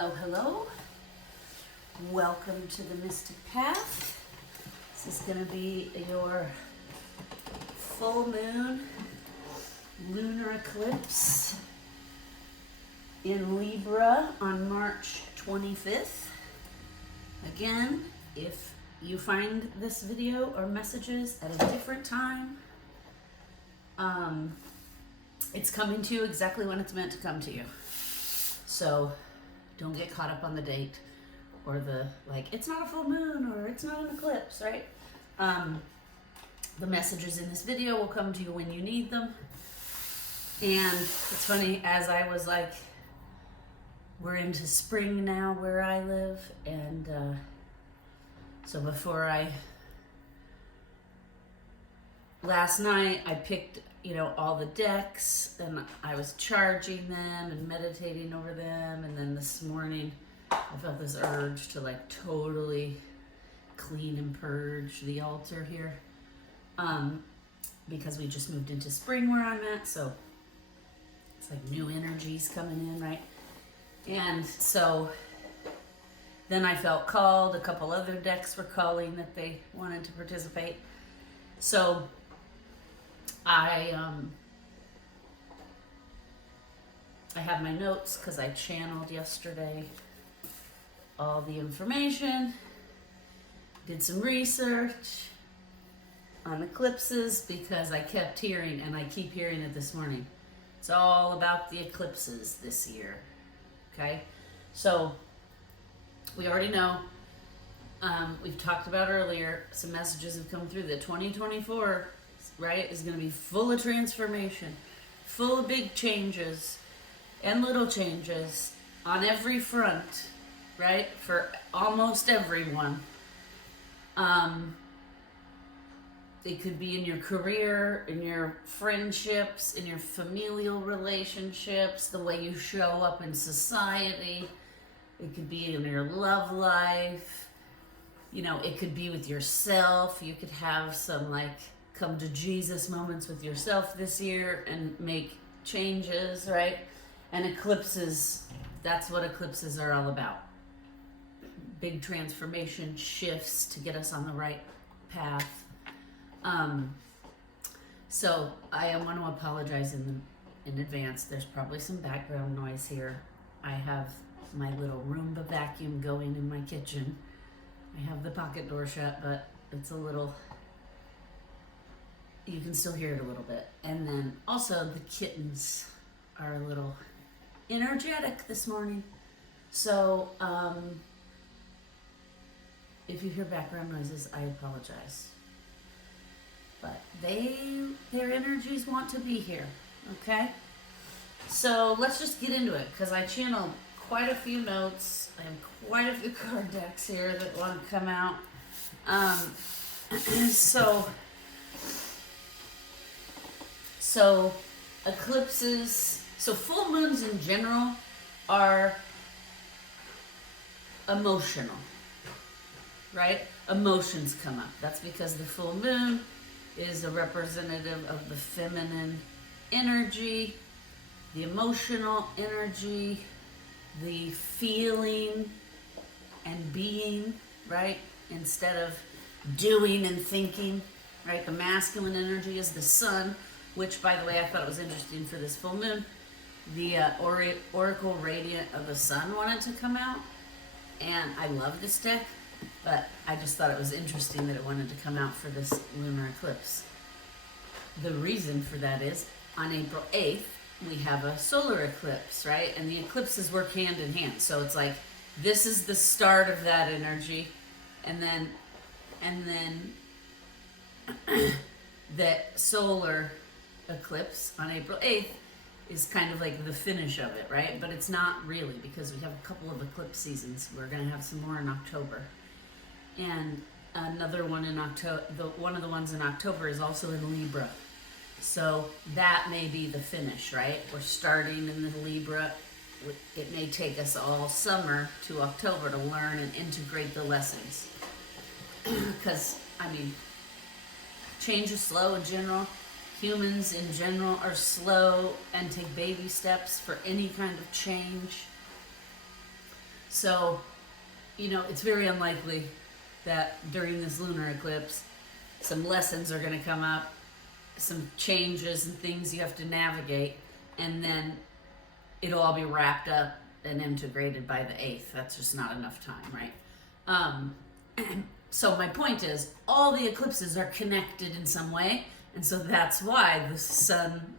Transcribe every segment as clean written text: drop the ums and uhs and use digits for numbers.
Hello, hello. Welcome to the Mystic Path. This is going to be your full moon lunar eclipse in Libra on March 25th. Again, if you find this video or messages at a different time, it's coming to you exactly when it's meant to come to you. So don't get caught up on the date or the, like, it's not a full moon or it's not an eclipse, right? The messages in this video will come to you when you need them. And it's funny, as I was like, we're into spring now where I live, and so last night I picked, all the decks, and I was charging them and meditating over them, and then this morning I felt this urge to like totally clean and purge the altar here, because we just moved into spring where I'm at, so it's like new energies coming in, right? And so then I felt called. A couple other decks were calling that they wanted to participate. So I have my notes because I channeled yesterday all the information, did some research on eclipses because I kept hearing, and I keep hearing it this morning, it's all about the eclipses this year. Okay, so we already know, we've talked about earlier, some messages have come through that 2024, right, is going to be full of transformation, full of big changes and little changes on every front, right, for almost everyone. It could be in your career, in your friendships, in your familial relationships, the way you show up in society. It could be in your love life. It could be with yourself. You could have some come to Jesus moments with yourself this year and make changes, right? And eclipses, that's what eclipses are all about. Big transformation shifts to get us on the right path. So I want to apologize in advance. There's probably some background noise here. I have my little Roomba vacuum going in my kitchen. I have the pocket door shut, but it's a little, you can still hear it a little bit. And then also the kittens are a little energetic this morning. So if you hear background noises, I apologize. But their energies want to be here, okay? So let's just get into it, because I channeled quite a few notes. I have quite a few card decks here that want to come out. So eclipses, so full moons in general are emotional, right? Emotions come up. That's because the full moon is a representative of the feminine energy, the emotional energy, the feeling and being, right? Instead of doing and thinking, right? The masculine energy is the sun, which, by the way, I thought it was interesting for this full moon. The Oracle Radiant of the Sun wanted to come out, and I love this deck, but I just thought it was interesting that it wanted to come out for this lunar eclipse. The reason for that is on April 8th, we have a solar eclipse, right? And the eclipses work hand in hand. So it's like, this is the start of that energy. And then that solar eclipse on April 8th is kind of like the finish of it, right? But it's not really, because we have a couple of eclipse seasons. We're going to have some more in October. And another one in October, one of the ones in October is also in Libra. So that may be the finish, right? We're starting in the Libra. It may take us all summer to October to learn and integrate the lessons. Because, change is slow in general. Humans in general are slow and take baby steps for any kind of change. So, it's very unlikely that during this lunar eclipse, some lessons are going to come up, some changes and things you have to navigate, and then it'll all be wrapped up and integrated by the 8th. That's just not enough time, right? So my point is, all the eclipses are connected in some way, and so that's why the sun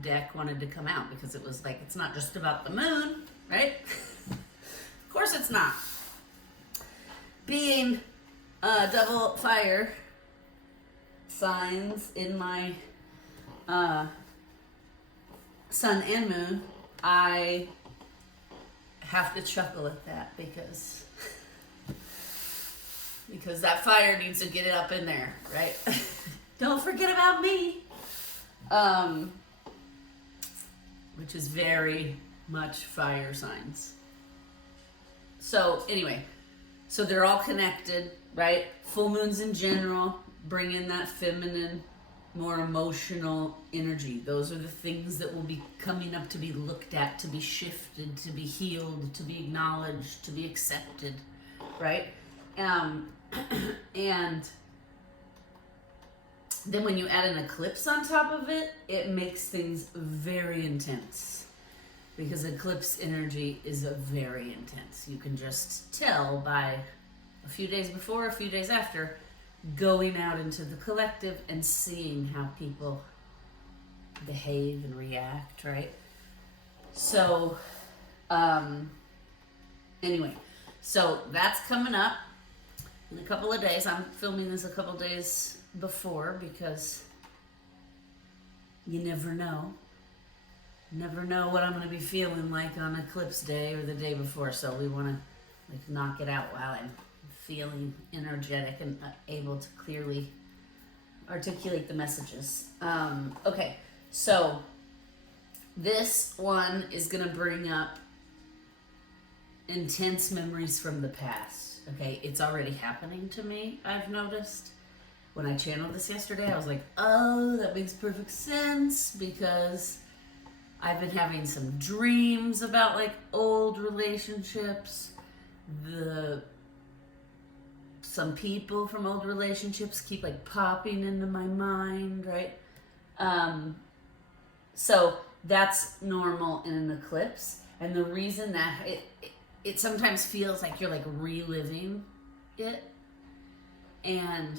deck wanted to come out, because it was like, it's not just about the moon, right? Of course it's not. Being double fire signs in my sun and moon, I have to chuckle at that because that fire needs to get it up in there, right? Don't forget about me. Which is very much fire signs. So anyway, so they're all connected, right? Full moons in general bring in that feminine, more emotional energy. Those are the things that will be coming up to be looked at, to be shifted, to be healed, to be acknowledged, to be accepted, right? And then when you add an eclipse on top of it, it makes things very intense, because eclipse energy is very intense. You can just tell by a few days before, a few days after, going out into the collective and seeing how people behave and react, right? So, anyway, so that's coming up in a couple of days. I'm filming this a couple days before, because you never know. Never know what I'm going to be feeling like on eclipse day or the day before, so we want to knock it out while I'm feeling energetic and able to clearly articulate the messages. Okay, so this one is going to bring up intense memories from the past. Okay, it's already happening to me, I've noticed. When I channeled this yesterday, I was like, oh, that makes perfect sense, because I've been having some dreams about old relationships. Some people from old relationships keep popping into my mind, right? So that's normal in an eclipse. And the reason that it sometimes feels like you're reliving it, and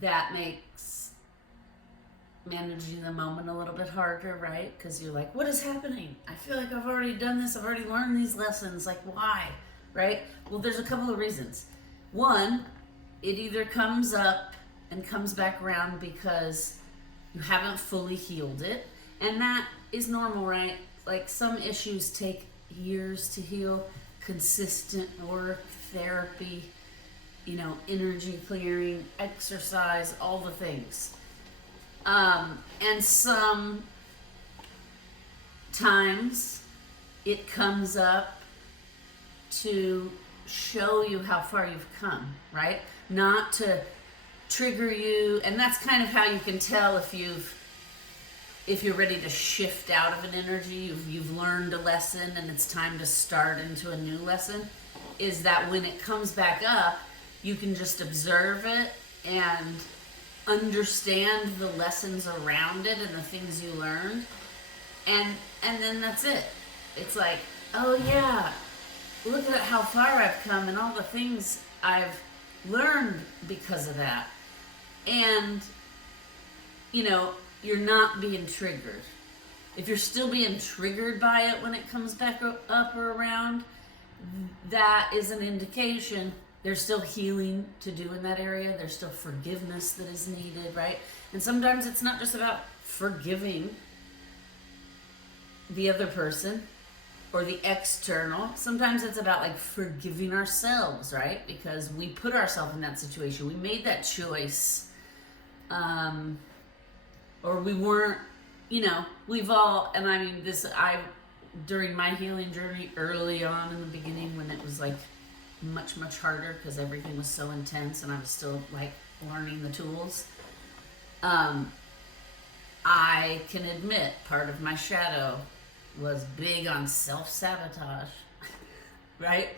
that makes managing the moment a little bit harder, right? Because you're like, what is happening? I feel like I've already done this. I've already learned these lessons. Why? Right? Well, there's a couple of reasons. One, it either comes up and comes back around because you haven't fully healed it. And that is normal, right? Some issues take years to heal. Consistent work, therapy, energy clearing, exercise, all the things. And sometimes it comes up to show you how far you've come, right? Not to trigger you, and that's kind of how you can tell if you're ready to shift out of an energy, you've learned a lesson and it's time to start into a new lesson, is that when it comes back up, you can just observe it and understand the lessons around it and the things you learned, and then that's it. It's like, oh yeah, look at how far I've come and all the things I've learned because of that. And you're not being triggered. If you're still being triggered by it when it comes back up or around, that is an indication there's still healing to do in that area. There's still forgiveness that is needed, right? And sometimes it's not just about forgiving the other person or the external. Sometimes it's about forgiving ourselves, right? Because we put ourselves in that situation. We made that choice. Or we weren't, we've all, and I mean during my healing journey early on in the beginning, when it was much, much harder because everything was so intense and I was still learning the tools, I can admit part of my shadow was big on self-sabotage, right?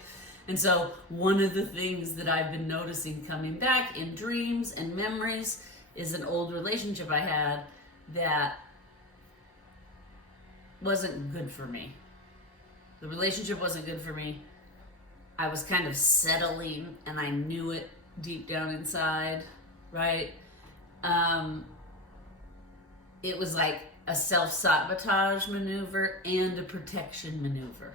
And so one of the things that I've been noticing coming back in dreams and memories is an old relationship I had that wasn't good for me. The relationship wasn't good for me. I was kind of settling, and I knew it deep down inside, right? It was like a self-sabotage maneuver and a protection maneuver,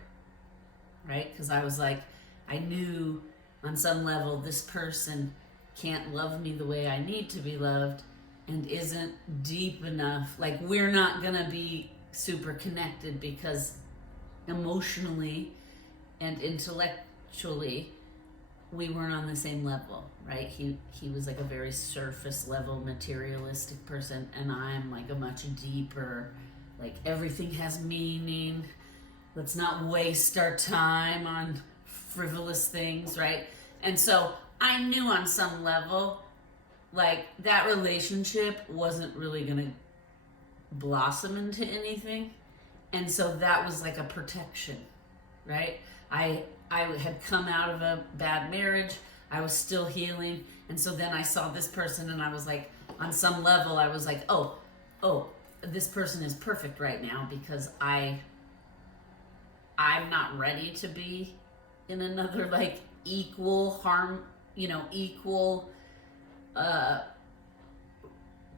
right? Because I was like, I knew on some level this person can't love me the way I need to be loved and isn't deep enough. Like, we're not gonna be super connected because emotionally and intellectually we weren't on the same level, right? He was like a very surface level materialistic person, and I'm like a much deeper, like everything has meaning. Let's not waste our time on frivolous things, right? And so I knew on some level, like, that relationship wasn't really gonna blossom into anything. And so that was like a protection, right? I had come out of a bad marriage. I was still healing. And so then I saw this person, and I was like, on some level, I was like, oh, this person is perfect right now, because I'm not ready to be in another, like, equal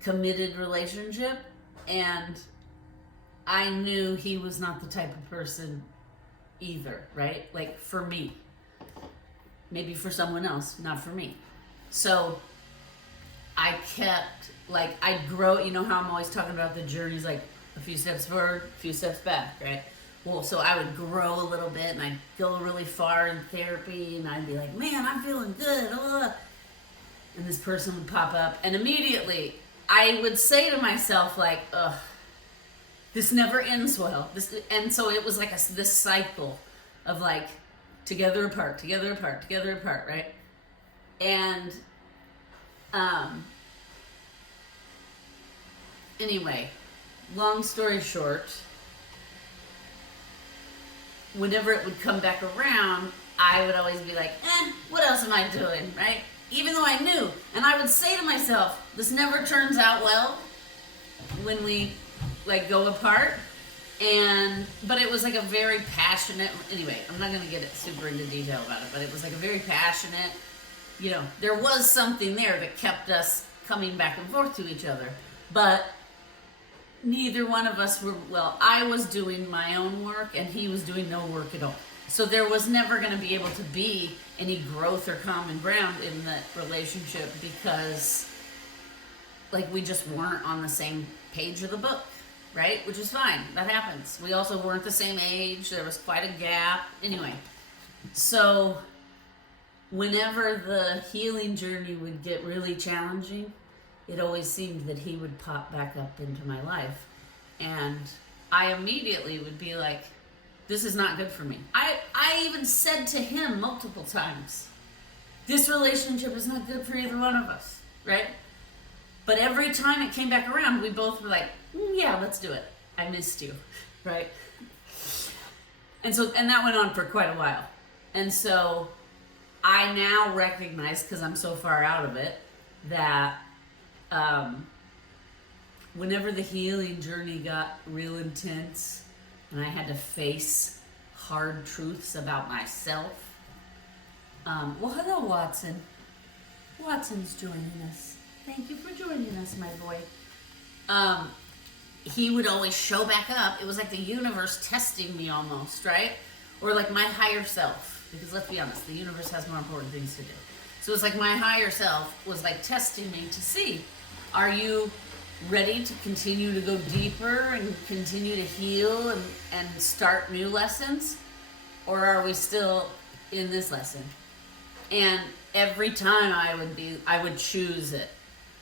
committed relationship. And I knew he was not the type of person either, right? Like, for me. Maybe for someone else, not for me. So I kept, like, I'd grow, you know how I'm always talking about the journeys, like a few steps forward, a few steps back, right? Well, so I would grow a little bit, and I'd go really far in therapy, and I'd be like, man, I'm feeling good. And this person would pop up, and immediately I would say to myself, like, ugh, this never ends well. And so it was like this cycle of, like, together apart, together apart, together apart, right? And anyway, long story short, whenever it would come back around, I would always be like, what else am I doing, right? Even though I knew. And I would say to myself, this never turns out well when we, like, go apart. But it was like a very passionate, anyway, I'm not going to get super into detail about it, but it was like a very passionate, there was something there that kept us coming back and forth to each other. But neither one of us were, I was doing my own work, and he was doing no work at all. So there was never going to be able to be any growth or common ground in that relationship, because, like, we just weren't on the same page of the book, right? Which is fine. That happens. We also weren't the same age. There was quite a gap. Anyway, so whenever the healing journey would get really challenging, it always seemed that he would pop back up into my life. And I immediately would be like, this is not good for me. I even said to him multiple times, this relationship is not good for either one of us, right? But every time it came back around, we both were like, yeah, let's do it. I missed you, right? And that went on for quite a while. And so I now recognize, because I'm so far out of it, that whenever the healing journey got real intense and I had to face hard truths about myself, hello, Watson. Watson's joining us. Thank you for joining us, my boy. He would always show back up. It was like the universe testing me almost, right? Or like my higher self. Because let's be honest, the universe has more important things to do. So it's like my higher self was like testing me to see, are you ready to continue to go deeper and continue to heal and start new lessons? Or are we still in this lesson? And every time I would choose it,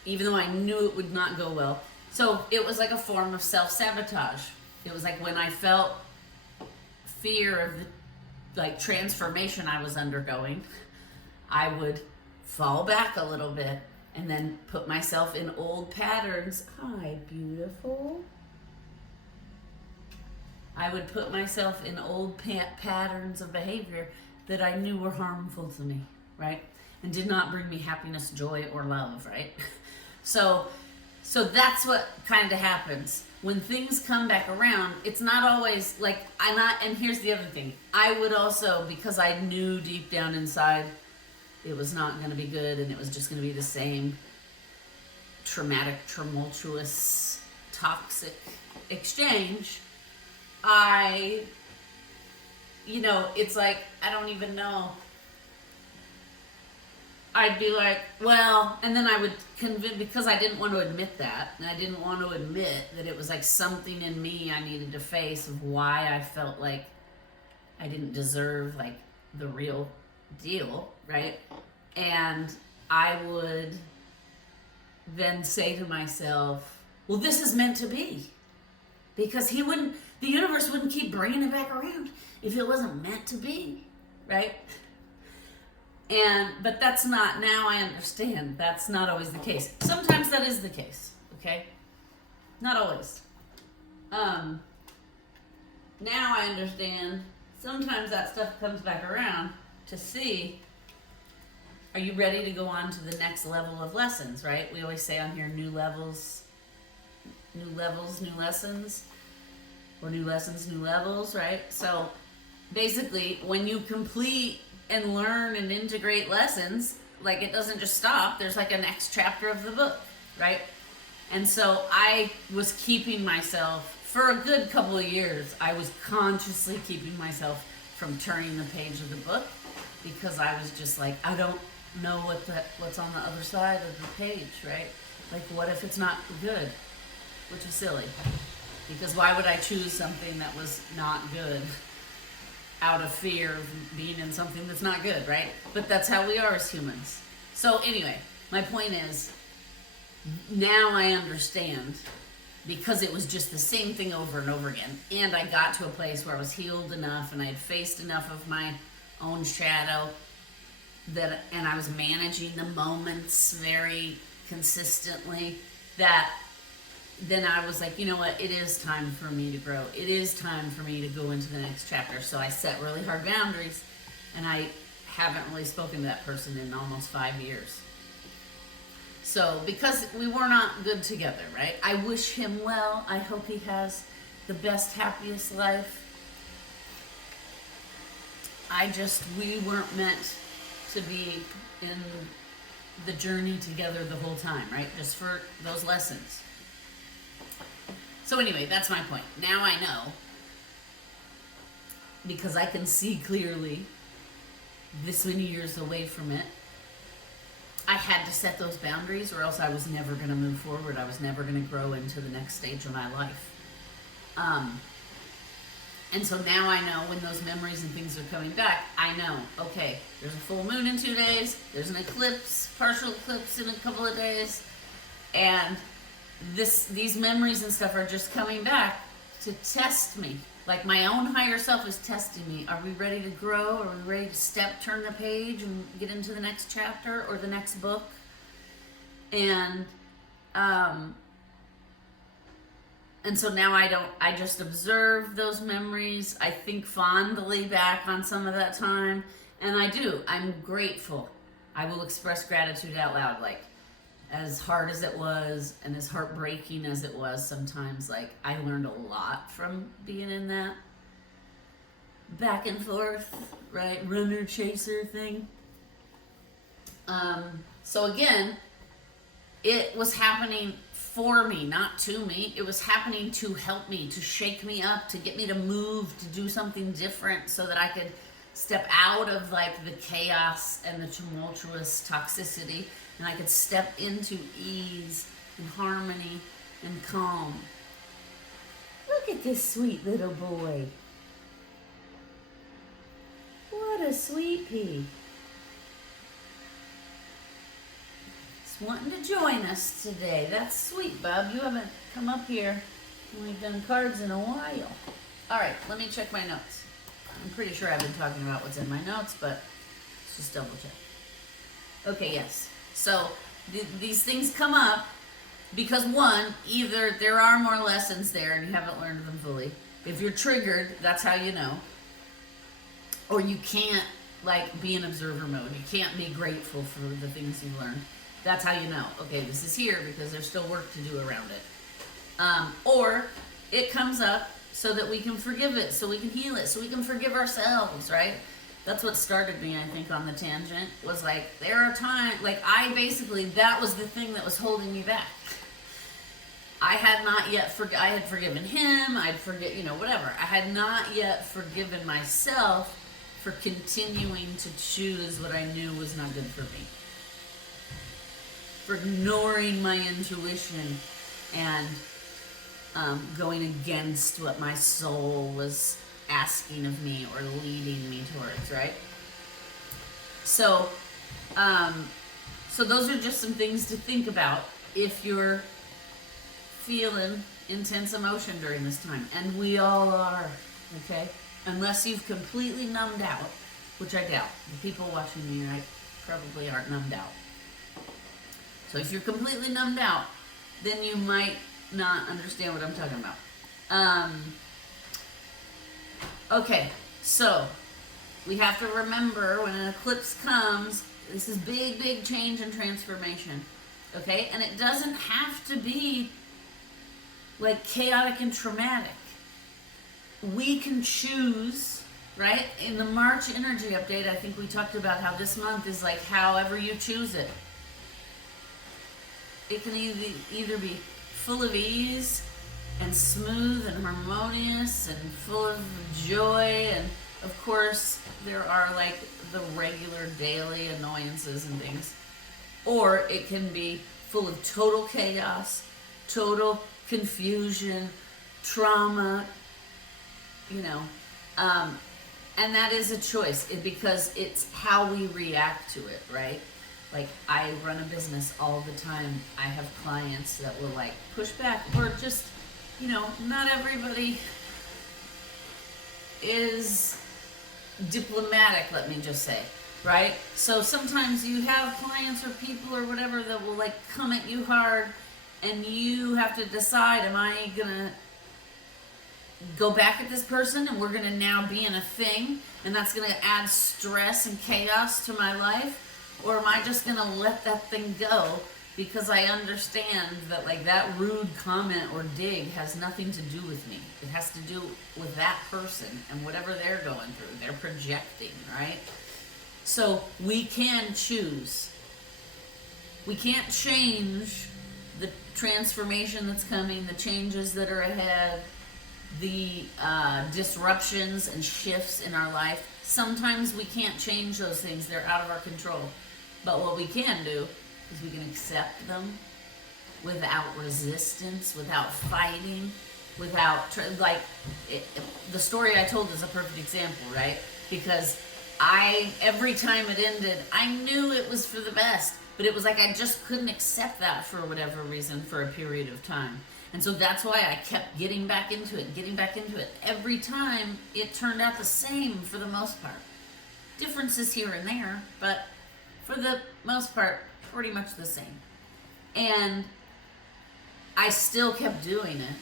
even though I knew it would not go well. So it was like a form of self-sabotage. It was like when I felt fear of the, like, transformation I was undergoing, I would fall back a little bit and then put myself in old patterns. Hi, beautiful. I would put myself in old patterns of behavior that I knew were harmful to me, right? And did not bring me happiness, joy, or love, right? So that's what kind of happens. When things come back around, it's not always like, and here's the other thing. I would also, because I knew deep down inside it was not going to be good and it was just going to be the same traumatic, tumultuous, toxic exchange, it's like, I don't even know. I'd be like, well, and then I would convince, because I didn't want to admit that, and I didn't want to admit that it was like something in me I needed to face of why I felt like I didn't deserve like the real deal, right? And I would then say to myself, well, this is meant to be, because the universe wouldn't keep bringing it back around if it wasn't meant to be, right? But that's not, now I understand, that's not always the case. Sometimes that is the case, okay? Not always. Now I understand, sometimes that stuff comes back around to see, are you ready to go on to the next level of lessons, right? We always say on here, new levels, new lessons, or new lessons, new levels, right? So basically, when you complete and learn and integrate lessons, like it doesn't just stop, there's like a next chapter of the book, right? And so I was keeping myself, for a good couple of years, I was consciously keeping myself from turning the page of the book, because I was just like, I don't know what's on the other side of the page, right? Like, what if it's not good? Which is silly, because why would I choose something that was not good out of fear of being in something that's not good, right? But that's how we are as humans. So anyway, my point is, now I understand, because it was just the same thing over and over again, and I got to a place where I was healed enough and I had faced enough of my own shadow, and I was managing the moments very consistently, that then I was like, you know what, it is time for me to grow. It is time for me to go into the next chapter. So I set really hard boundaries, and I haven't really spoken to that person in almost 5 years. So, because we were not good together, right? I wish him well. I hope he has the best, happiest life. We weren't meant to be in the journey together the whole time, right? Just for those lessons. So anyway, that's my point. Now I know, because I can see clearly this many years away from it, I had to set those boundaries, or else I was never going to move forward. I was never going to grow into the next stage of my life. And so now I know, when those memories and things are coming back, I know, okay, there's a full moon in 2 days, there's an eclipse, partial eclipse in a couple of days, and these memories and stuff are just coming back to test me. Like, my own higher self is testing me. Are we ready to grow? Are we ready to turn the page and get into the next chapter or the next book? And so now I just observe those memories. I think fondly back on some of that time. And I'm grateful. I will express gratitude out loud. Like, as hard as it was and as heartbreaking as it was sometimes, like, I learned a lot from being in that back and forth, right, runner chaser thing. So again, it was happening for me, not to me. It was happening to help me, to shake me up, to get me to move, to do something different, so that I could step out of like the chaos and the tumultuous toxicity, and I could step into ease and harmony and calm. Look at this sweet little boy. What a sweet pea. He's wanting to join us today. That's sweet, Bob. You haven't come up here when we've done cards in a while. All right, let me check my notes. I'm pretty sure I've been talking about what's in my notes, but let's just double check. Okay, yes. So these things come up because, one, either there are more lessons there and you haven't learned them fully. If you're triggered, that's how you know. Or you can't like be in observer mode. You can't be grateful for the things you've learned. That's how you know, okay, this is here because there's still work to do around it. Or it comes up so that we can forgive it, so we can heal it, so we can forgive ourselves, right? That's what started me, I think, on the tangent, was like, there are times, like that was the thing that was holding me back. I had not yet, I had forgiven him, I'd forget, whatever. I had not yet forgiven myself for continuing to choose what I knew was not good for me. For ignoring my intuition and going against what my soul was asking of me or leading me towards, right? So those are just some things to think about if you're feeling intense emotion during this time. And we all are, okay? Unless you've completely numbed out, which I doubt. The people watching me right probably aren't numbed out. So if you're completely numbed out, then you might not understand what I'm talking about. Okay, so we have to remember when an eclipse comes, this is big, big change and transformation. Okay? And it doesn't have to be like chaotic and traumatic. We can choose, right? In the March energy update, I think we talked about how this month is like however you choose it. It can either be full of ease and smooth and harmonious and full of joy, and of course there are like the regular daily annoyances and things. Or it can be full of total chaos, total confusion, trauma, and that is a choice because it's how we react to it, right? Like, I run a business all the time. I have clients that will like push back, or just, not everybody is diplomatic, let me just say, right? So sometimes you have clients or people or whatever that will like come at you hard, and you have to decide, am I gonna go back at this person and we're gonna now be in a thing and that's gonna add stress and chaos to my life? Or am I just gonna let that thing go because I understand that like that rude comment or dig has nothing to do with me. It has to do with that person and whatever they're going through. They're projecting, right? So we can choose. We can't change the transformation that's coming, the changes that are ahead, the disruptions and shifts in our life. Sometimes we can't change those things. They're out of our control. But what we can do is we can accept them without resistance, without fighting, without, the story I told is a perfect example, right? Because every time it ended, I knew it was for the best, but it was like I just couldn't accept that for whatever reason for a period of time. And so that's why I kept getting back into it. Every time it turned out the same for the most part. Differences here and there, but for the most part, pretty much the same. And I still kept doing it,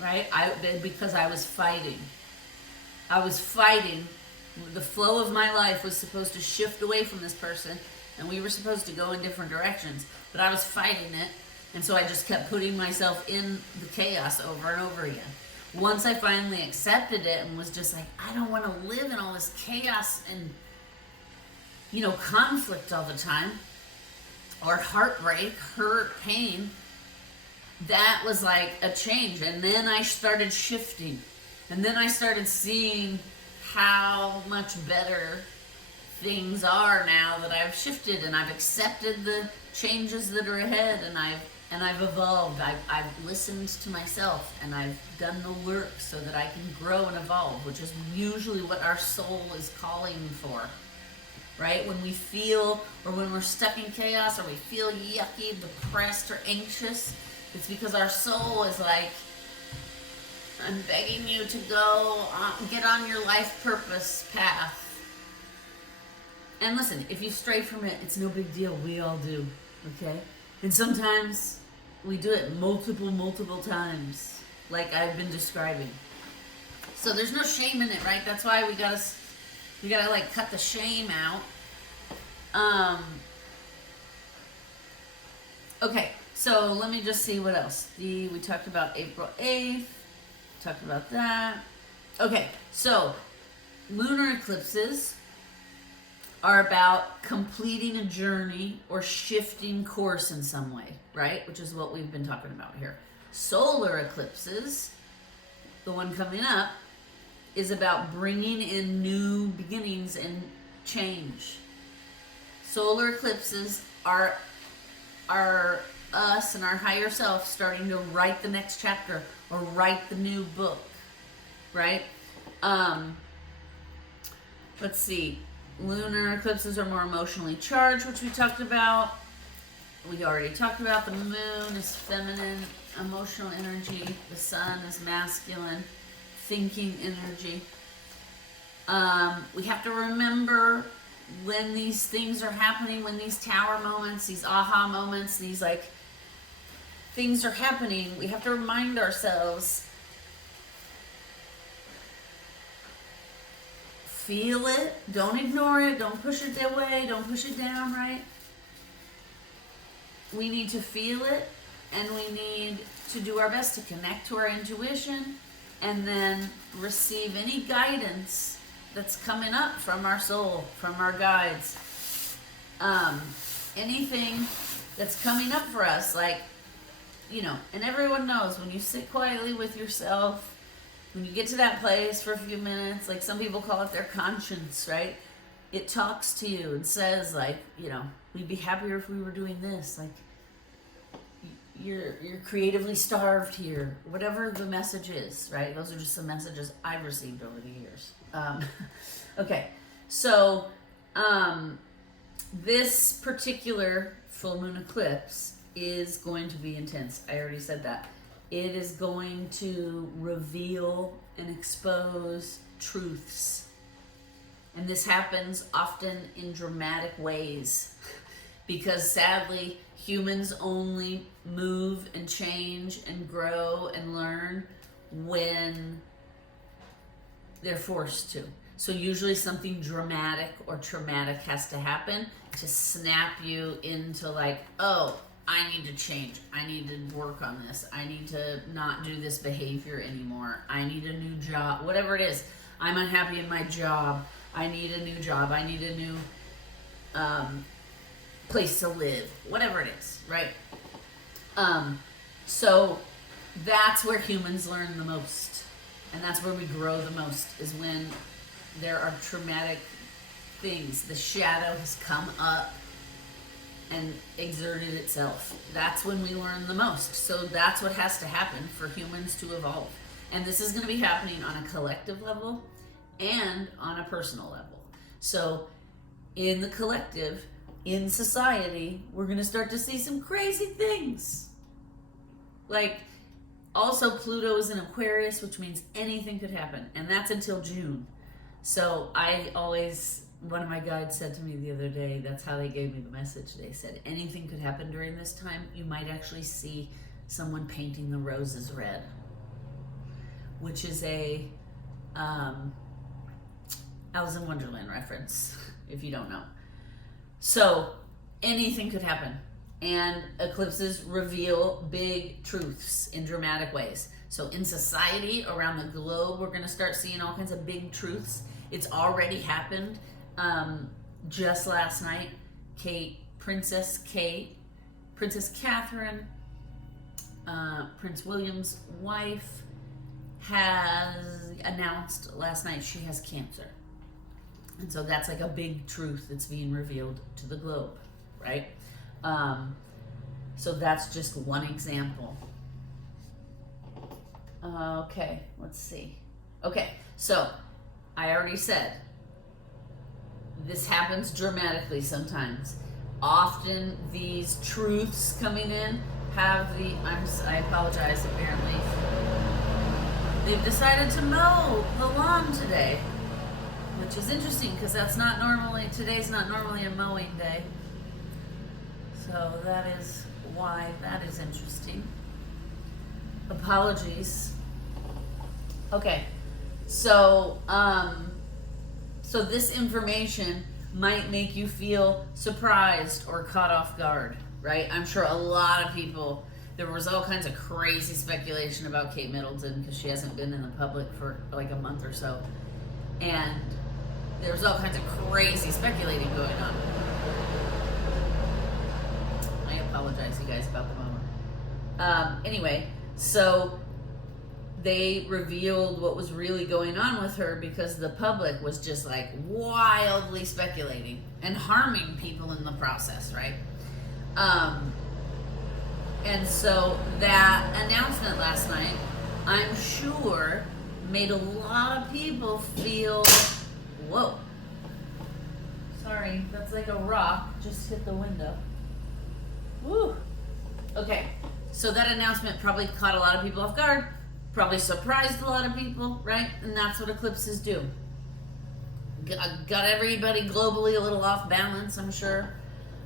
right? Because I was fighting. The flow of my life was supposed to shift away from this person, and we were supposed to go in different directions, but I was fighting it, and so I just kept putting myself in the chaos over and over again. Once I finally accepted it and was just like, I don't want to live in all this chaos and, conflict all the time, or heartbreak, hurt, pain, that was like a change. And then I started shifting, and then I started seeing how much better things are now that I've shifted and I've accepted the changes that are ahead, and I've evolved. I've listened to myself, and I've done the work so that I can grow and evolve, which is usually what our soul is calling for, right? When we feel, or when we're stuck in chaos, or we feel yucky, depressed, or anxious, it's because our soul is like, I'm begging you to go get on your life purpose path. And listen, if you stray from it, it's no big deal. We all do, okay? And sometimes we do it multiple times, like I've been describing. So there's no shame in it, right? That's why we gotta, You gotta like cut the shame out. Okay, so let me just see what else. We talked about April 8th. Talked about that. Okay, so lunar eclipses are about completing a journey or shifting course in some way, right? Which is what we've been talking about here. Solar eclipses, the one coming up, is about bringing in new beginnings and change. Solar eclipses are us and our higher self starting to write the next chapter or write the new book, right? Let's see. Lunar eclipses are more emotionally charged, which we talked about. We already talked about the moon is feminine, emotional energy. The sun is masculine, thinking energy. We have to remember when these things are happening, when these tower moments, these aha moments, these like things are happening, we have to remind ourselves, feel it, don't ignore it, don't push it away, don't push it down, right? We need to feel it, and we need to do our best to connect to our intuition and then receive any guidance that's coming up from our soul, from our guides. Anything that's coming up for us, like, you know, and everyone knows when you sit quietly with yourself, when you get to that place for a few minutes, like some people call it their conscience, right? It talks to you and says, like, you know, we'd be happier if we were doing this. Like, you're creatively starved here. Whatever the message is, right? Those are just some messages I've received over the years. Okay, so this particular full moon eclipse is going to be intense. I already said that. It is going to reveal and expose truths. And this happens often in dramatic ways because sadly, humans only move and change and grow and learn when they're forced to. So usually something dramatic or traumatic has to happen to snap you into like, oh, I need to change. I need to work on this. I need to not do this behavior anymore. I need a new job. Whatever it is. I'm unhappy in my job. I need a new job. I need a new place to live. Whatever it is, right? So that's where humans learn the most. And that's where we grow the most, is when there are traumatic things. The shadow has come up and exerted itself. That's when we learn the most. So that's what has to happen for humans to evolve. And this is going to be happening on a collective level and on a personal level. So in the collective, in society, we're going to start to see some crazy things. Like, also Pluto is in Aquarius, which means anything could happen. And that's until June. So one of my guides said to me the other day, that's how they gave me the message. They said, anything could happen during this time. You might actually see someone painting the roses red, which is a Alice in Wonderland reference, if you don't know. So anything could happen. And eclipses reveal big truths in dramatic ways. So in society, around the globe, we're going to start seeing all kinds of big truths. It's already happened. Just last night, Princess Catherine, Prince William's wife, has announced last night she has cancer. And so that's like a big truth that's being revealed to the globe, right? So that's just one example. Okay, let's see. Okay, so I already said this happens dramatically sometimes. Often these truths coming in have I apologize, apparently. They've decided to mow the lawn today, which is interesting because today's not normally a mowing day. So that is why that is interesting. Apologies. Okay, so So this information might make you feel surprised or caught off guard, right? I'm sure a lot of people, there was all kinds of crazy speculation about Kate Middleton because she hasn't been in the public for like a month or so. And there's all kinds of crazy speculating going on. I apologize, you guys, about the moment. Anyway, so they revealed what was really going on with her because the public was just like wildly speculating and harming people in the process, right? And so that announcement last night, I'm sure, made a lot of people feel, whoa. Sorry, that's like a rock just hit the window. Woo. Okay, so that announcement probably caught a lot of people off guard, probably surprised a lot of people, right? And that's what eclipses do. Got everybody globally a little off balance, I'm sure.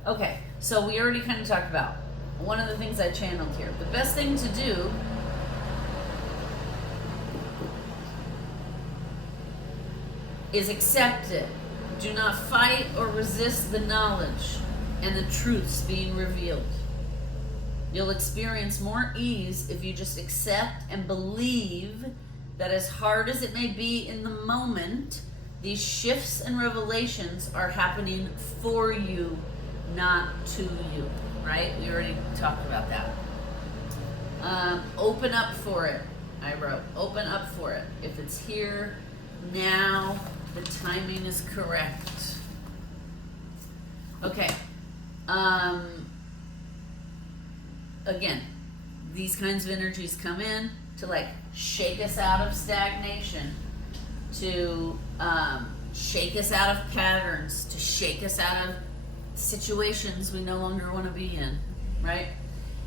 Okay, so we already kind of talked about one of the things I channeled here. The best thing to do is accept it. Do not fight or resist the knowledge and the truths being revealed. You'll experience more ease if you just accept and believe that as hard as it may be in the moment, these shifts and revelations are happening for you, not to you, right? We already talked about that. Open up for it. I wrote, open up for it. If it's here now, the timing is correct. Okay. Again, these kinds of energies come in to like shake us out of stagnation, to shake us out of patterns, to shake us out of situations we no longer want to be in, right?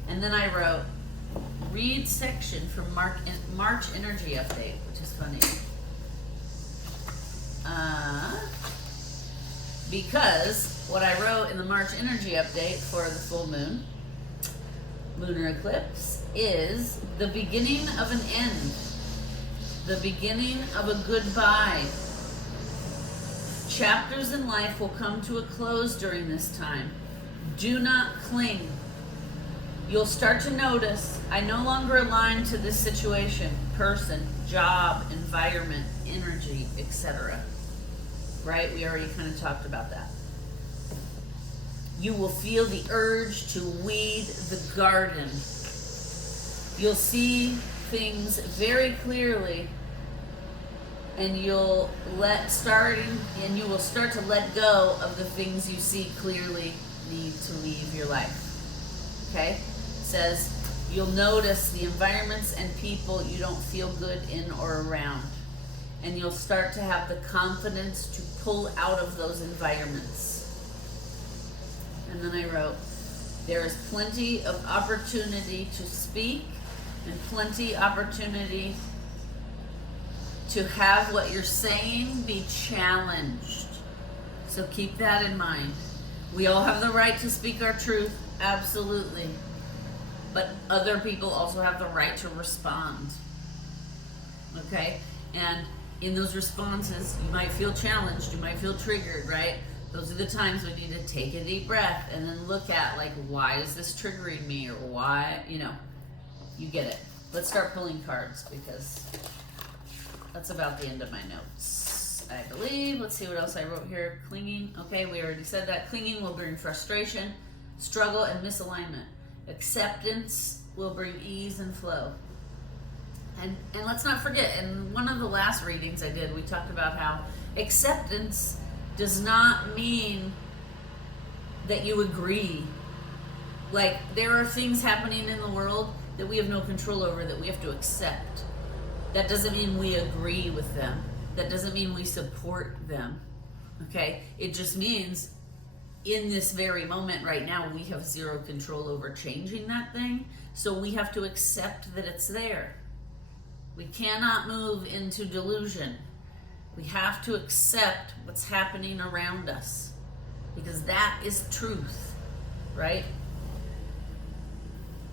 And then I wrote, read section from March energy update, which is funny. Because what I wrote in the March energy update for the full moon, lunar eclipse, is the beginning of an end, the beginning of a goodbye. Chapters in life will come to a close during this time. Do not cling. You'll start to notice, I no longer align to this situation, person, job, environment, energy, etc. Right? We already kind of talked about that. You will feel the urge to weed the garden. You'll see things very clearly, and you will start to let go of the things you see clearly need to leave your life. Okay? It says you'll notice the environments and people you don't feel good in or around, and you'll start to have the confidence to pull out of those environments. And then I wrote, there is plenty of opportunity to speak and plenty opportunity to have what you're saying be challenged. So keep that in mind. We all have the right to speak our truth, absolutely. But other people also have the right to respond. Okay? And in those responses, you might feel challenged, you might feel triggered, right? Those are the times when you need to take a deep breath and then look at, like, why is this triggering me, or why, you get it. Let's start pulling cards because that's about the end of my notes, I believe. Let's see what else I wrote here. Clinging. Okay, we already said that. Clinging will bring frustration, struggle, and misalignment. Acceptance will bring ease and flow. And let's not forget, in one of the last readings I did, we talked about how acceptance does not mean that you agree. Like, there are things happening in the world that we have no control over that we have to accept. That doesn't mean we agree with them. That doesn't mean we support them. Okay? It just means in this very moment right now, we have zero control over changing that thing. So we have to accept that it's there. We cannot move into delusion. We have to accept what's happening around us, because that is truth, right?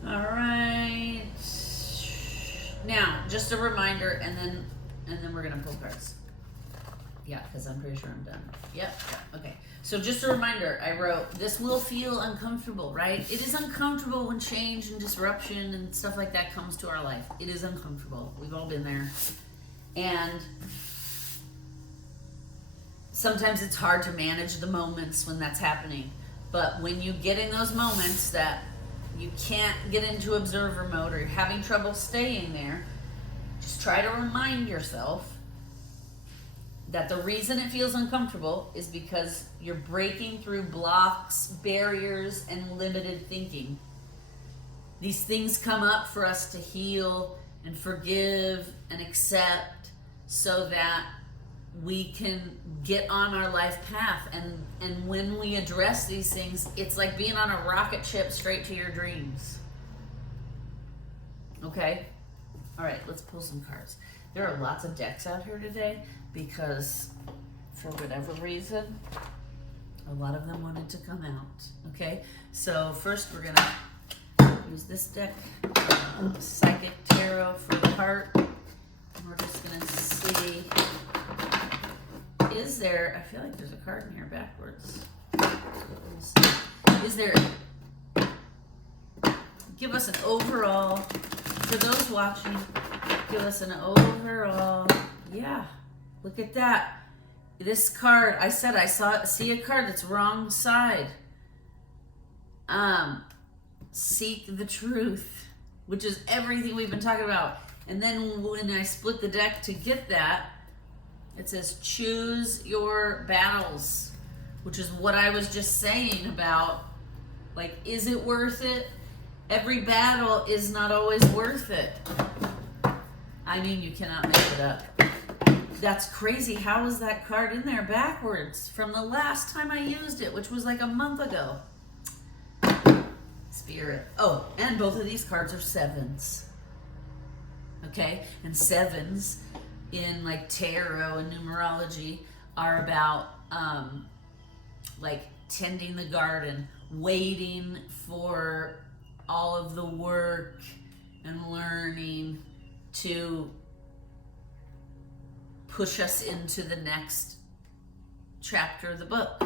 All right. Now, just a reminder, and then we're gonna pull cards. Yeah, because I'm pretty sure I'm done. Yep. Okay. So just a reminder, I wrote, this will feel uncomfortable, right? It is uncomfortable when change and disruption and stuff like that comes to our life. It is uncomfortable. We've all been there. And sometimes it's hard to manage the moments when that's happening. But when you get in those moments that you can't get into observer mode, or you're having trouble staying there, just try to remind yourself that the reason it feels uncomfortable is because you're breaking through blocks, barriers, and limited thinking. These things come up for us to heal and forgive and accept so that we can get on our life path. And when we address these things, it's like being on a rocket ship straight to your dreams. Okay? All right, let's pull some cards. There are lots of decks out here today because for whatever reason, a lot of them wanted to come out. Okay, so first we're gonna use this deck, Psychic Tarot for the heart. We're just gonna see, is there, I feel like there's a card in here backwards. Is there, give us an overall, for those watching, give us an overall, yeah, look at that. This card, I said I see a card that's wrong side. Seek the truth, which is everything we've been talking about. And then when I split the deck to get that, it says choose your battles, which is what I was just saying about, like, is it worth it? Every battle is not always worth it. I mean, you cannot make it up. That's crazy. How is that card in there backwards from the last time I used it, which was like a month ago? Spirit. Oh, and both of these cards are sevens. Okay? And sevens in like tarot and numerology are about like tending the garden, waiting for all of the work and learning to push us into the next chapter of the book,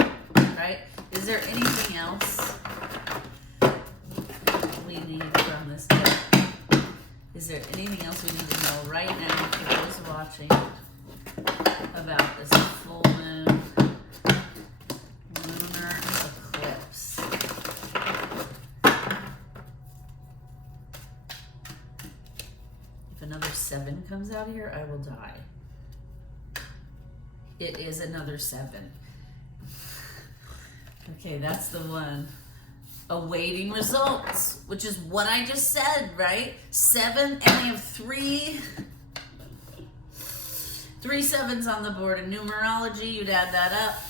right? Is there anything else we need from this deck? Is there anything else we need to know right now for those watching about this full moon lunar eclipse? If another 7 comes out of here, I will die. It is another 7. Okay, that's the one. Awaiting results, which is what I just said, right? 7, and we have three 7s on the board. In numerology, you'd add that up,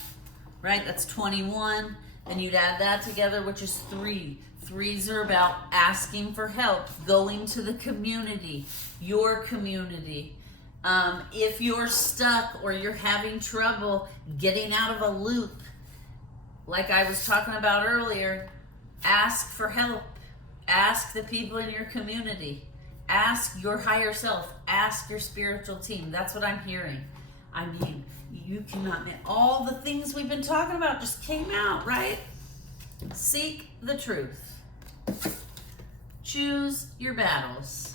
right? That's 21. And you'd add that together, which is 3. 3s are about asking for help, going to the community, your community. If you're stuck or you're having trouble getting out of a loop, like I was talking about earlier, ask for help. Ask the people in your community. Ask your higher self. Ask your spiritual team. That's what I'm hearing. I mean, you cannot, all the things we've been talking about just came out, right? Seek the truth. Choose your battles.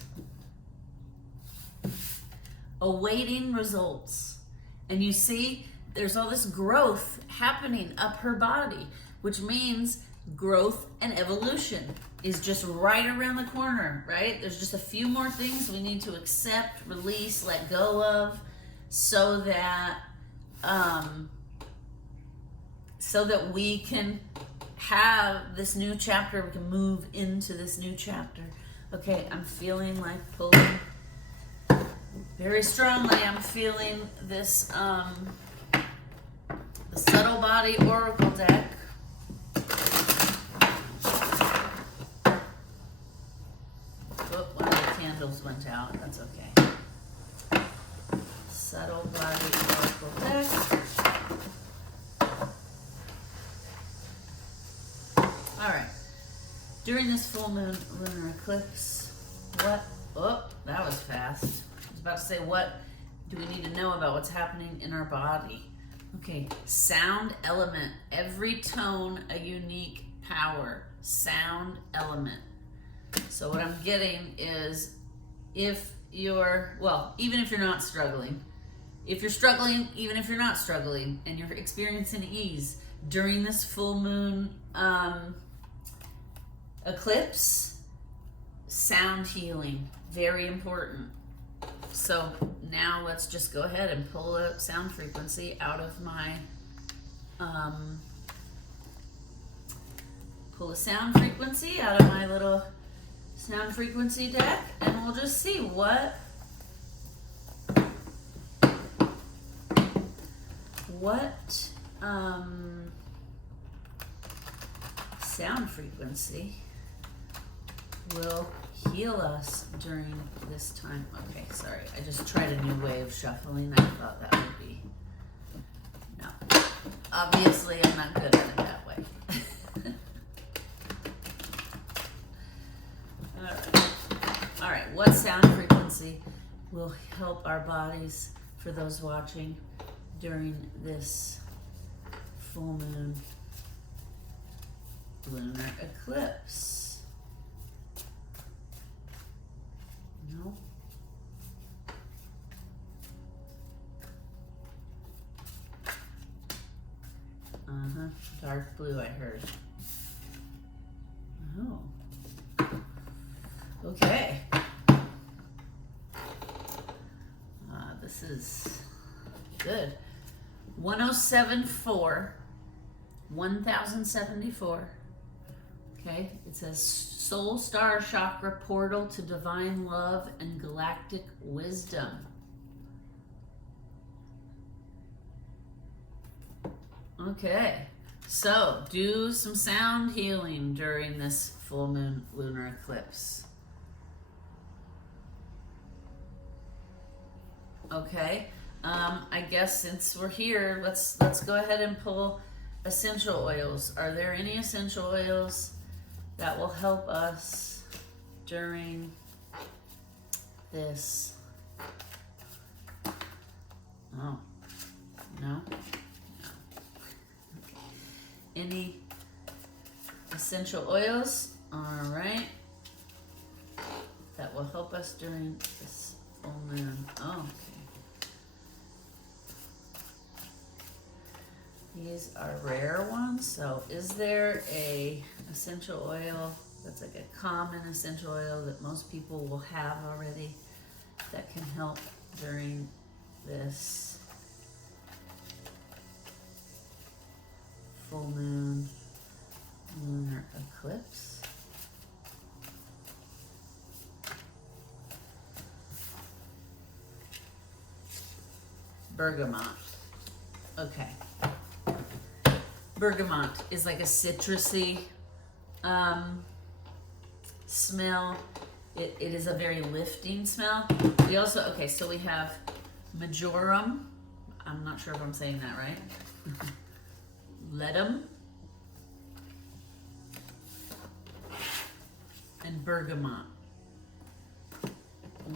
Awaiting results. And you see, there's all this growth happening up her body, which means growth and evolution is just right around the corner, right? There's just a few more things we need to accept, release, let go of, so that we can have this new chapter, we can move into this new chapter. Okay, I'm feeling like pulling very strongly. I'm feeling this the Subtle Body Oracle deck. Oh, one of the candles went out. That's okay. Subtle Body Oracle deck. All right. During this full moon lunar eclipse, what? Oh, that was fast. I was about to say, what do we need to know about what's happening in our body? Okay, sound element. Every tone a unique power. Sound element. So what I'm getting is, if you're, well, even if you're not struggling, if you're struggling, even if you're not struggling, and you're experiencing ease during this full moon eclipse, sound healing, very important. So now let's just go ahead and pull a sound frequency out of my, pull a sound frequency out of my little sound frequency deck, and we'll just see what sound frequency will heal us during this time. Okay, sorry, I just tried a new way of shuffling. I thought that would be, no, obviously I'm not good at it that way. All right, what sound frequency will help our bodies, for those watching, during this full moon lunar eclipse? No. Dark blue, I heard. Oh. Okay. This is good. 1074, 1074. Okay, it says soul star chakra portal to divine love and galactic wisdom. Okay, so do some sound healing during this full moon lunar eclipse. Okay, I guess since we're here, let's go ahead and pull essential oils. Are there any essential oils that will help us during this? Oh, no? No. Okay. Any essential oils? All right. That will help us during this full moon. Oh, okay. These are rare ones, so is there a essential oil that's like a common essential oil that most people will have already that can help during this full moon lunar eclipse? Bergamot. Okay. Bergamot is like a citrusy smell. It is a very lifting smell. We also, okay, so we have majorum. I'm not sure if I'm saying that right. Ledum. And bergamot.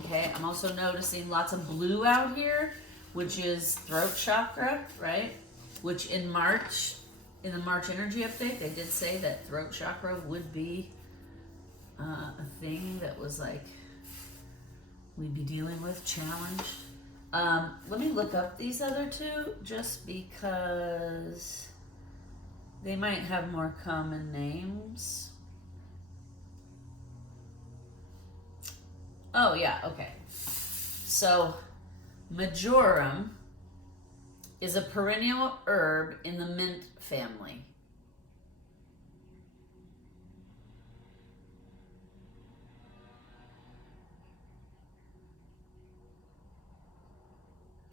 Okay, I'm also noticing lots of blue out here, which is throat chakra, right? Which in March, in the March energy update, they did say that throat chakra would be a thing that was like we'd be dealing with, challenged. Let me look up these other two just because they might have more common names. Oh yeah, okay. So majorum is a perennial herb in the mint family.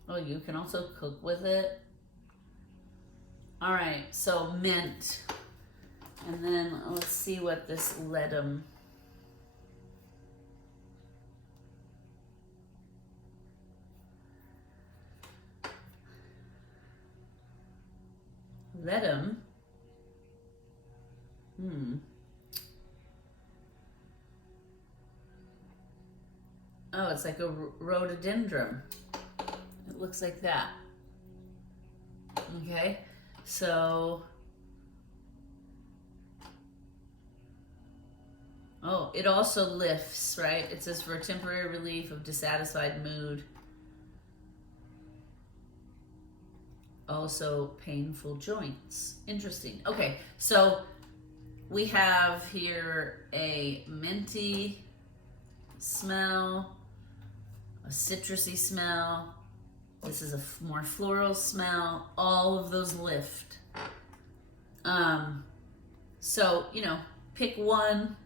Oh, you can also cook with it. All right, so mint. And then let's see what this ledum. Ledum. Oh, it's like a rhododendron. It looks like that. Okay, so, oh, it also lifts, right? It says for a temporary relief of dissatisfied mood. Also painful joints. Interesting. Okay, so we have here a minty smell, a citrusy smell. This is a more floral smell. All of those lift. So, you know, pick one.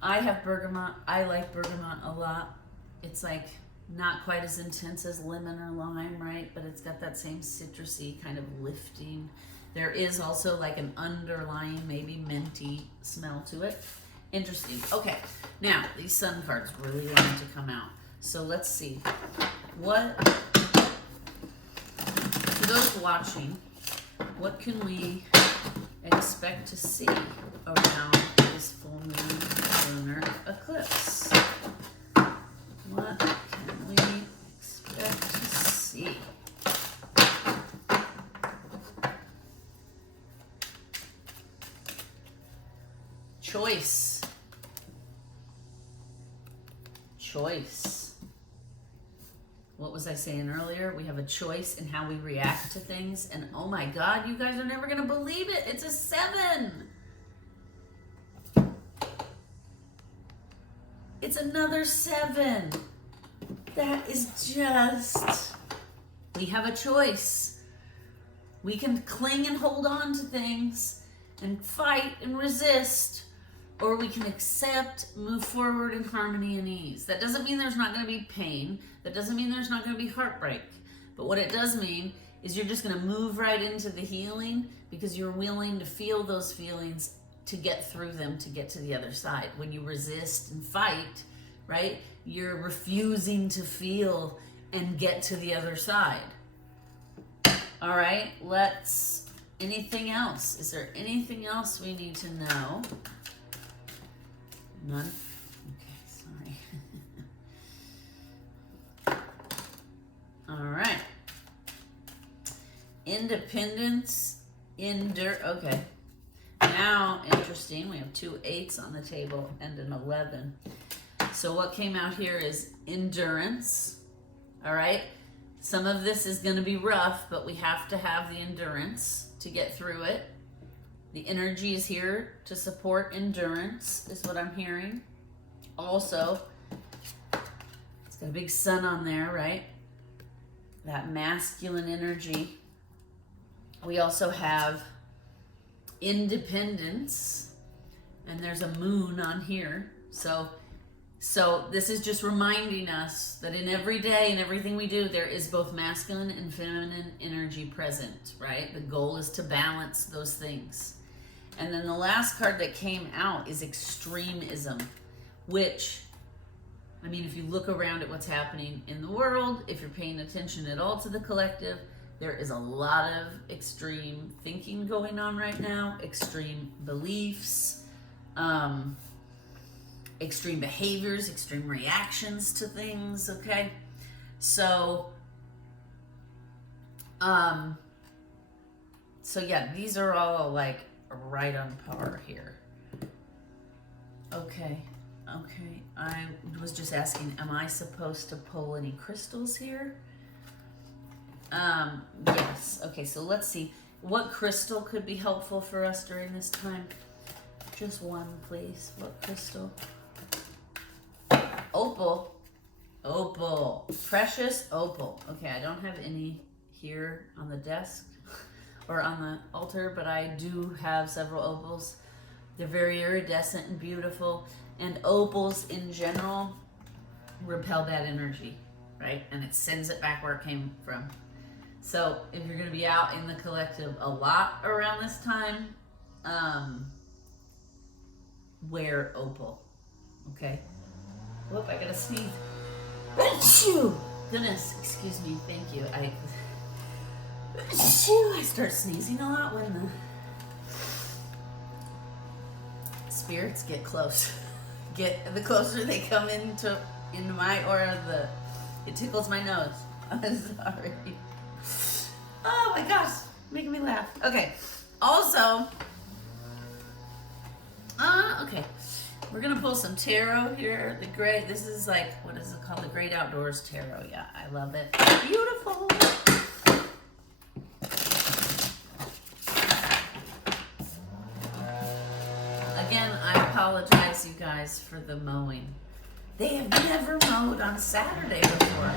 I have bergamot. I like bergamot a lot. It's like not quite as intense as lemon or lime, right? But it's got that same citrusy kind of lifting. There is also like an underlying, maybe minty smell to it. Interesting. Okay, now these sun cards really wanted to come out. So let's see. What, for those watching, what can we expect to see around this full moon lunar eclipse? What can we expect to see? Choice. Choice. What was I saying earlier? We have a choice in how we react to things. And oh my God, you guys are never going to believe it. It's a 7. It's another 7. That is just, we have a choice. We can cling and hold on to things and fight and resist, or we can accept, move forward in harmony and ease. That doesn't mean there's not going to be pain. That doesn't mean there's not going to be heartbreak. But what it does mean is you're just going to move right into the healing because you're willing to feel those feelings to get through them, to get to the other side. When you resist and fight, right, you're refusing to feel and get to the other side. All right, anything else? Is there anything else we need to know? None? Okay, sorry. All right. Independence, okay. Now, interesting, we have 2 8s on the table and an 11. So what came out here is endurance, all right? Some of this is going to be rough, but we have to have the endurance to get through it. The energy is here to support endurance, is what I'm hearing. Also, it's got a big sun on there, right? That masculine energy. We also have independence, and there's a moon on here. So this is just reminding us that in every day and everything we do, there is both masculine and feminine energy present, right? The goal is to balance those things. And then the last card that came out is extremism, which, I mean, if you look around at what's happening in the world, if you're paying attention at all to the collective, there is a lot of extreme thinking going on right now, extreme beliefs, extreme behaviors, extreme reactions to things, okay? So yeah, these are all like right on par here. Okay, I was just asking, am I supposed to pull any crystals here? Yes. Okay, so let's see. What crystal could be helpful for us during this time? Just one, please. What crystal? Opal. Opal. Precious opal. Okay, I don't have any here on the desk or on the altar, but I do have several opals. They're very iridescent and beautiful. And opals in general repel bad energy, right? And it sends it back where it came from. So if you're going to be out in the collective a lot around this time, wear opal, okay? Whoop, I gotta sneeze. Achoo! Goodness, excuse me, thank you. I start sneezing a lot when the spirits get close. The closer they come into my aura, it tickles my nose. I'm sorry. Oh my gosh, making me laugh. Okay. Also, okay. We're gonna pull some tarot here. The great, this is like, what is it called? The Great Outdoors Tarot. Yeah, I love it. Beautiful. Again, I apologize, you guys, for the mowing. They have never mowed on Saturday before.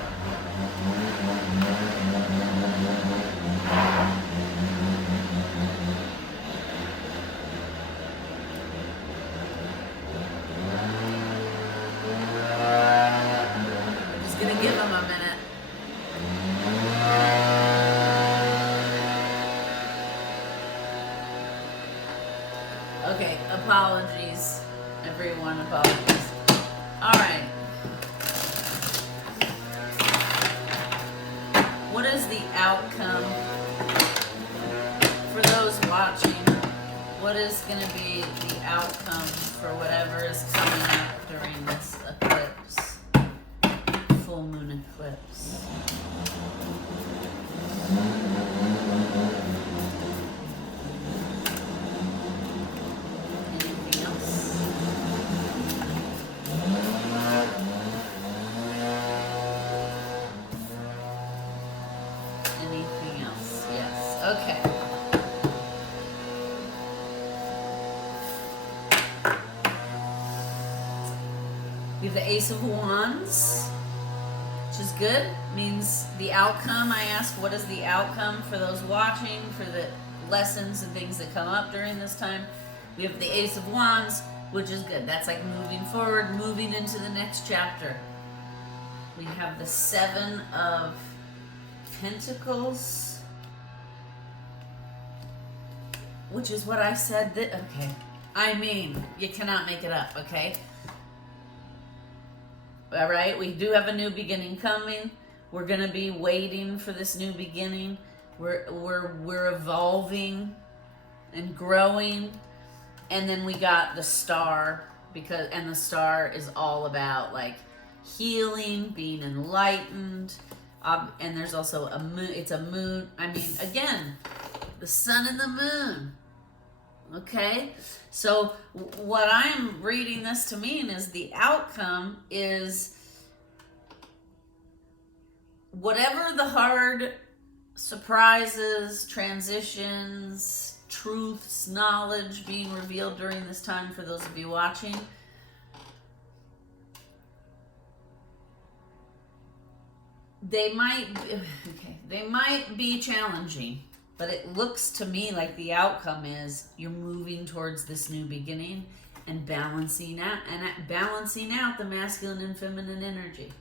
Give them a minute. Okay, apologies, everyone, apologies. All right. What is the outcome for those watching? What is going to be the outcome for whatever is coming up during this eclipse? Full moon eclipse. Anything else? Anything else? Yes. Okay. We have the Ace of Wands, which is good. Means the outcome. I asked, what is the outcome for those watching, for the lessons and things that come up during this time? We have the Ace of Wands, which is good. That's like moving forward, moving into the next chapter. We have the Seven of Pentacles, which is what I said that, okay. I mean, you cannot make it up, okay? All right, we do have a new beginning coming. We're going to be waiting for this new beginning. We're evolving and growing. And then we got the Star, and the Star is all about like healing, being enlightened. And there's also a moon. It's a moon. I mean, again, the sun and the moon. Okay, so what I'm reading this to mean is the outcome is whatever the hard surprises, transitions, truths, knowledge being revealed during this time for those of you watching. They might be challenging. But it looks to me like the outcome is you're moving towards this new beginning and balancing out the masculine and feminine energy.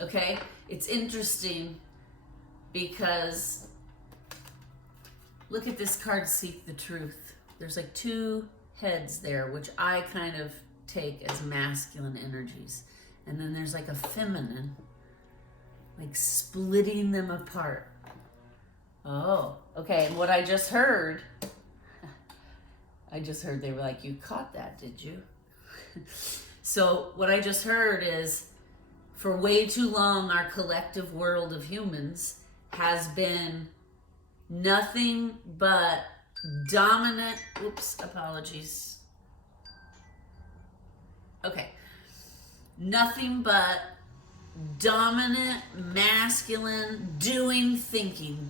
Okay? It's interesting because look at this card, Seek the Truth. There's like two heads there, which I kind of take as masculine energies. And then there's like a feminine, like splitting them apart. Oh, okay. And what I just heard they were like, you caught that, did you? So what I just heard is for way too long, our collective world of humans has been nothing but dominant. Oops, apologies. Okay. Nothing but dominant, masculine, doing thinking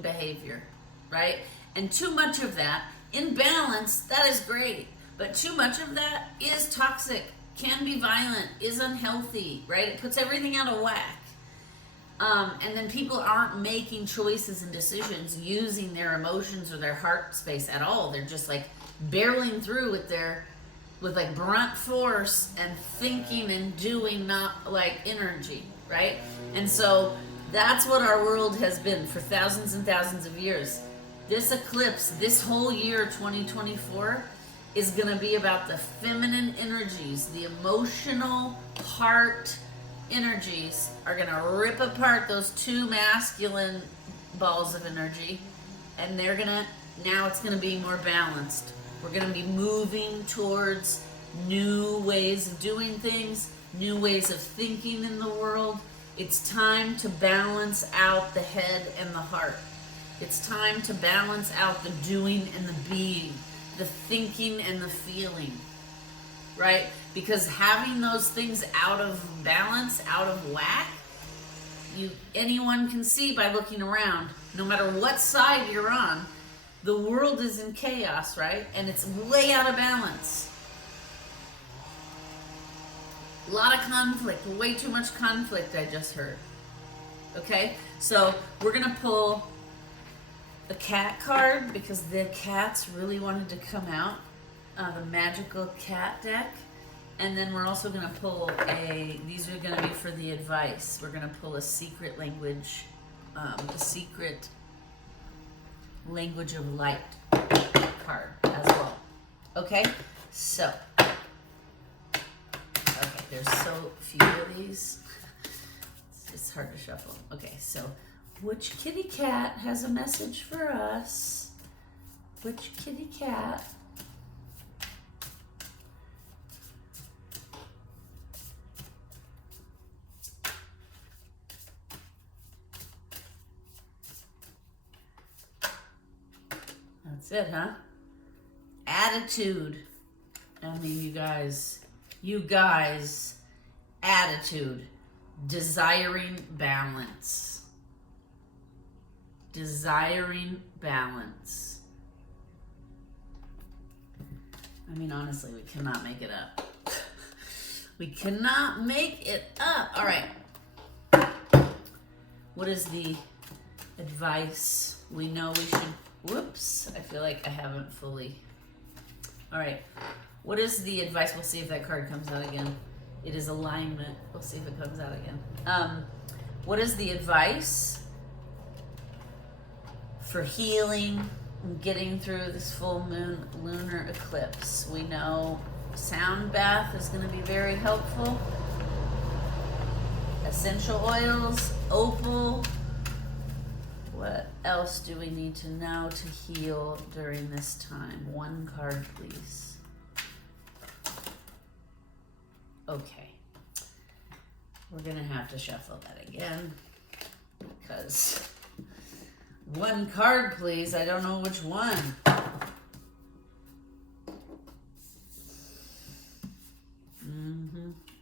behavior, right? And too much of that, in balance, that is great. But too much of that is toxic, can be violent, is unhealthy, right? It puts everything out of whack. And then people aren't making choices and decisions using their emotions or their heart space at all. They're just like barreling through with like brunt force and thinking and doing, not like energy, right? And so that's what our world has been for thousands and thousands of years. This eclipse, this whole year 2024, is going to be about the feminine energies. The emotional heart energies are going to rip apart those two masculine balls of energy, and now it's going to be more balanced. We're going to be moving towards new ways of doing things, new ways of thinking in the world, It's time to balance out the head and the heart. It's time to balance out the doing and the being, the thinking and the feeling, right? Because having those things out of balance, out of whack, anyone can see by looking around, no matter what side you're on, the world is in chaos, right? And it's way out of balance. A lot of conflict, way too much conflict, I just heard. Okay, so we're gonna pull the cat card because the cats really wanted to come out, the magical cat deck. And then we're also gonna pull these are gonna be for the advice. We're gonna pull a secret language, the secret language of light card as well. Okay, so, okay, there's so few of these. It's hard to shuffle. Okay, so which kitty cat has a message for us? Which kitty cat? That's it, huh? Attitude. I mean, you guys, attitude. Desiring balance. Desiring balance. I mean, honestly, we cannot make it up. We cannot make it up. All right. What is the advice? We know we should... Whoops, I feel like I haven't fully... All right, what is the advice? We'll see if that card comes out again. It is alignment. We'll see if it comes out again. What is the advice for healing and getting through this full moon lunar eclipse? We know sound bath is going to be very helpful. Essential oils, opal. What else do we need to know to heal during this time? One card, please. Okay. We're going to have to shuffle that again because one card, please. I don't know which one.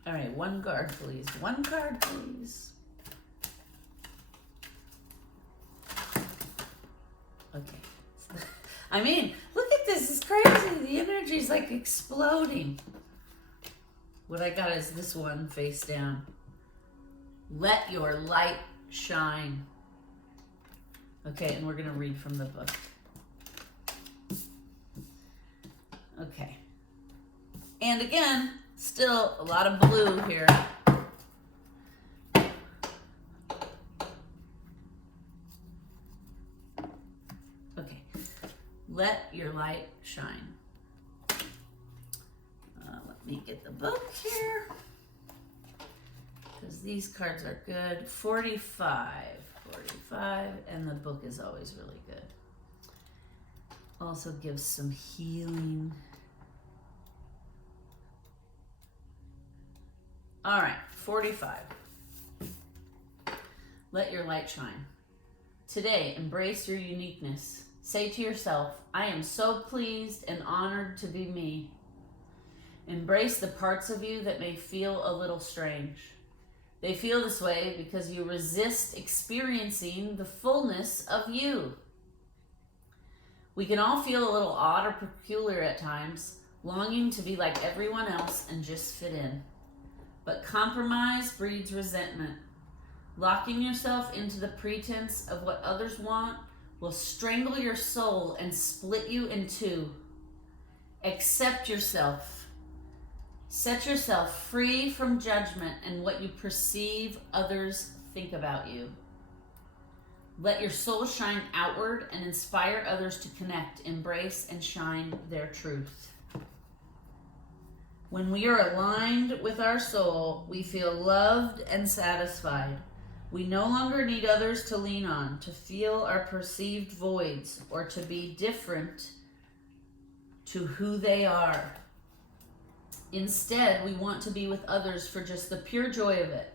All right, one card, please. One card, please. Okay. I mean, look at this. It's crazy. The energy is like exploding. What I got is this one face down. Let your light shine. Okay, and we're going to read from the book. Okay. And again, still a lot of blue here. Let your light shine. Let me get the book here because these cards are good. 45, and the book is always really good. Also gives some healing. All right, 45. Let your light shine. Today, embrace your uniqueness. Say to yourself, I am so pleased and honored to be me. Embrace the parts of you that may feel a little strange. They feel this way because you resist experiencing the fullness of you. We can all feel a little odd or peculiar at times, longing to be like everyone else and just fit in. But compromise breeds resentment. Locking yourself into the pretense of what others want will strangle your soul and split you in two. Accept yourself. Set yourself free from judgment and what you perceive others think about you. Let your soul shine outward and inspire others to connect, embrace, and shine their truth. When we are aligned with our soul, we feel loved and satisfied. We no longer need others to lean on, to feel our perceived voids, or to be different to who they are. Instead, we want to be with others for just the pure joy of it.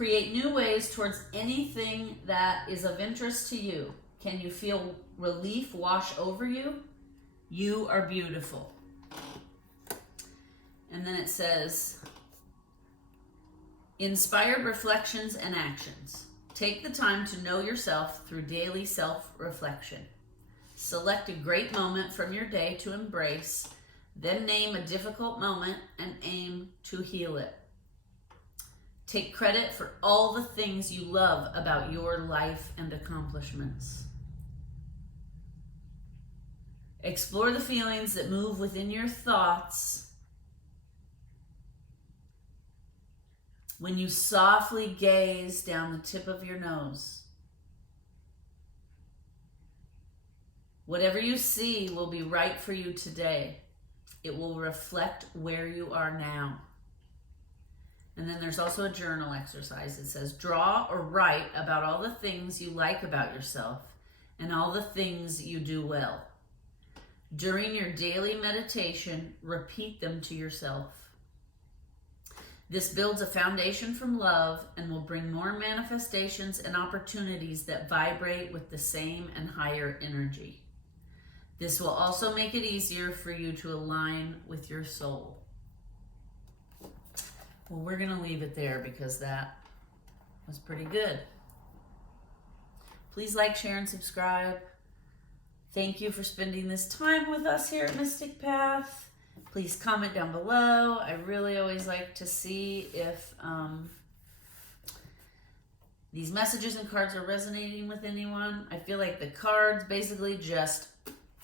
Create new ways towards anything that is of interest to you. Can you feel relief wash over you? You are beautiful. And then it says, inspired reflections and actions. Take the time to know yourself through daily self-reflection. Select a great moment from your day to embrace, then name a difficult moment and aim to heal it. Take credit for all the things you love about your life and accomplishments. Explore the feelings that move within your thoughts when you softly gaze down the tip of your nose. Whatever you see will be right for you today. It will reflect where you are now. And then there's also a journal exercise. It says, draw or write about all the things you like about yourself and all the things you do well. During your daily meditation, repeat them to yourself. This builds a foundation from love and will bring more manifestations and opportunities that vibrate with the same and higher energy. This will also make it easier for you to align with your soul. Well, we're going to leave it there because that was pretty good. Please like, share, and subscribe. Thank you for spending this time with us here at Mystic Path. Please comment down below. I really always like to see if these messages and cards are resonating with anyone. I feel like the cards basically just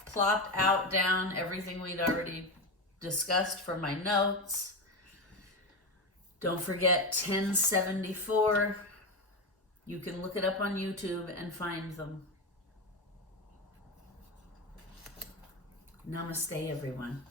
plopped out down everything we'd already discussed from my notes. Don't forget 1074. You can look it up on YouTube and find them. Namaste, everyone.